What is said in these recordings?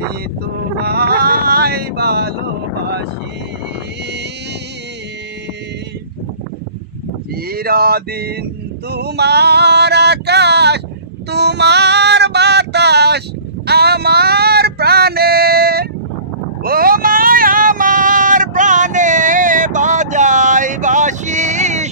আমি তোমায় ভালোবাসি। চিরদিন তোমার আকাশ, তোমার বাতাস আমার প্রাণে। ও মায়, আমার প্রাণে বাজাই বাসি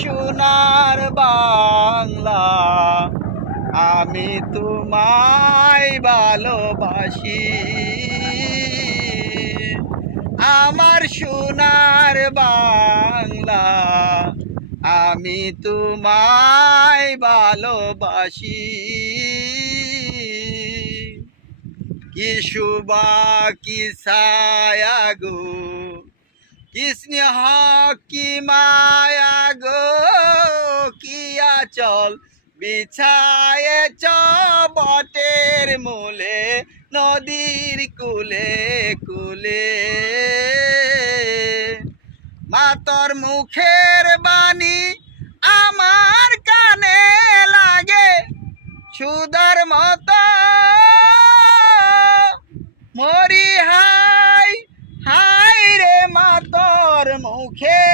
সোনার বাংলা। আমি তোমায় ভালোবাসি। আমার সোনার বাংলা আমি তোমায় ভালোবাসি। কি শুবা কি ছায়া গো, কি স্নেহ, কি মায়া গো, কি আচল বিছায়েছ বটের মূলে, নদীর কুলে কুলে। মাতর মুখের বাণী আমার কানে লাগে সুদার মতো। মরি হাই হাই রে মাতর মুখের